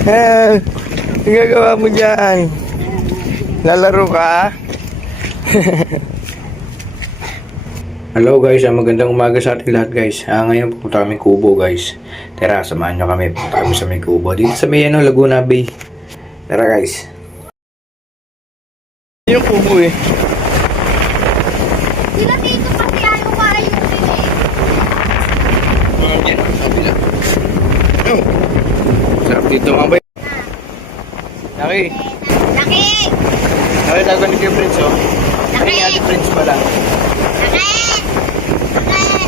Ang gagawa mo dyan? Lalaro ka? Hello guys, magandang umaga sa ating lahat guys. Ngayon pupunta kami Kubo guys. Tara, samahan nyo kami. Pupunta kami sa may Kubo. Dito sa may Laguna Bay. Tara guys. Yung Kubo eh. Sila dito kasi ayaw ko ayusin eh. Yan, sabi lang. Sarap dito mga bay. Laki. Laki! Laki na ganit yung Prince oh. Laki! Ay nga si Prince pala. Laki! Laki!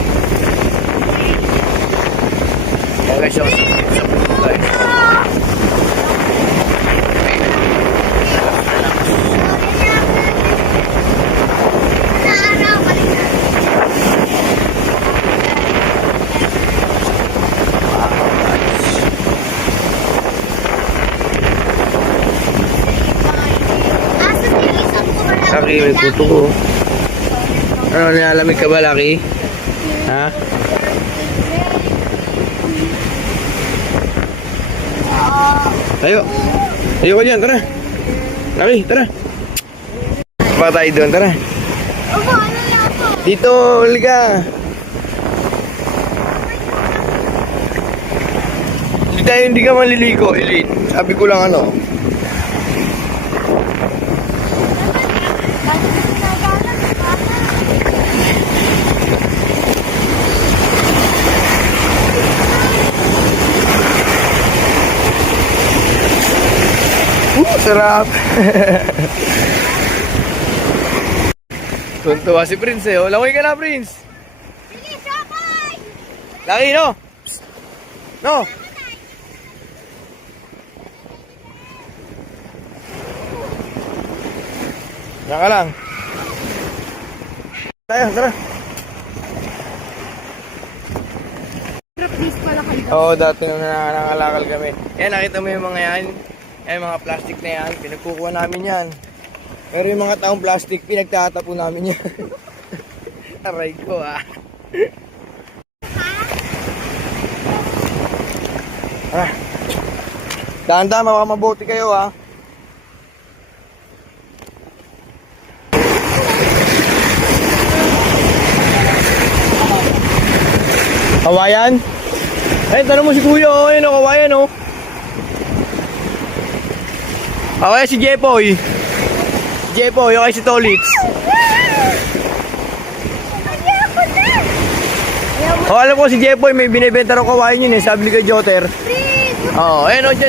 Kaya guys, ako sa Kubo guys. Araw, balik na. Asa bilisan ko ba lang? Laki, may puto ko. Ano, nilalamig ka ba, Laki? Ha? Tayo. Tayo ko dyan, tara. Laki, tara. Pa tayo doon, tara. Opo, ano lang ako? Dito, liga. Hindi ka maliligo, Elite. Sabi ko lang ano. Sarap. Tuntua si Prince eh. Langoy ka na, Prince. Sige, sabay! Laki, no? Psst. No? Diyan ka lang. Tayo, tara. Please pala kayo. Oo, dati nung nangangalakal kami. Yan, nakita mo yung mga yan. Yan, mga plastic na yan. Pinagkukuha namin yan. Pero yung mga taong plastic, pinagtatapo namin yan. Aray ko, ah. Ah. Dahan-dahan, makamabuti kayo, ah. Kawayan? Ay, tanong mo si Kuya, oh. Ayun, oh, kawayan, oh. Kawayan si Jepoy. Jepoy, okay si Tolitz. Oh, alam ko si Jepoy, may binibenta ng kawayan yun, eh. Sabi ni kay Joter. Oo, ayun, oh, dyan.